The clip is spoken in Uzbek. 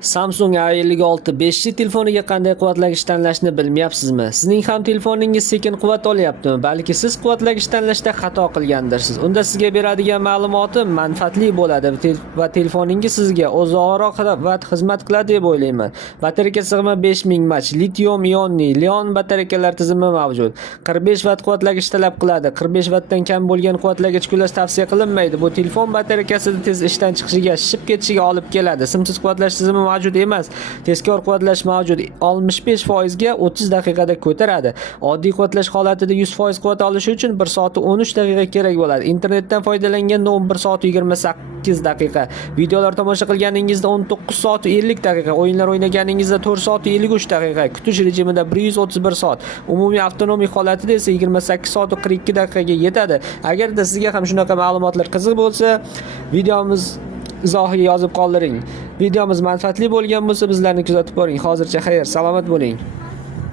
Samsung A56 5G telefoniga qanday quvvatlagich tanlashni bilmayapsizmi? Sizning ham telefoningiz sekin quvvat olyaptimi? Balki siz quvvatlagich tanlashda xato qilgandirsiz. Unda sizga beradigan ma'lumoti manfaatli bo'ladi va telefoningiz sizga uzoqroq vaqt xizmat qiladi deb o'ylayman. Batareyka sig'imi 5000 mAh, litium ionli Li-ion batareyalar tizimi mavjud. 45 vatt quvvatlagich talab qiladi. 45 vattdan kam bo'lgan quvvatlagich qo'llash tavsiya qilinmaydi. Bu telefon batareykasida tez ishdan chiqishiga, shishib ketishiga olib keladi. Simsiz quvvatlash tizimi mavjud emas. Tezkor quvvatlash mavjud. 65% ga 30 daqiqada ko'taradi. Oddiy quvvatlash holatida 100% quvvat olish uchun 1 soat 13 daqiqa kerak bo'ladi. Internetdan foydalanganda 11 soat 28 daqiqa. Videolar tomosha qilganingizda 19 soat 50 daqiqa. O'yinlar o'ynaganingizda 4 soat 53 daqiqa. Kutish rejimida 131 soat. Umumiy avtonomik holatida esa 28 soat 42 daqiqaga yetadi. Agarda sizga ham shunaqa ma'lumotlar qiziq bo'lsa, videomiz izohiga yozib qoldiring. Videomiz manfaatli bo'lgan bo'lsa, bizlarni kuzatib boring. Hozircha xayr, salomat bo'ling.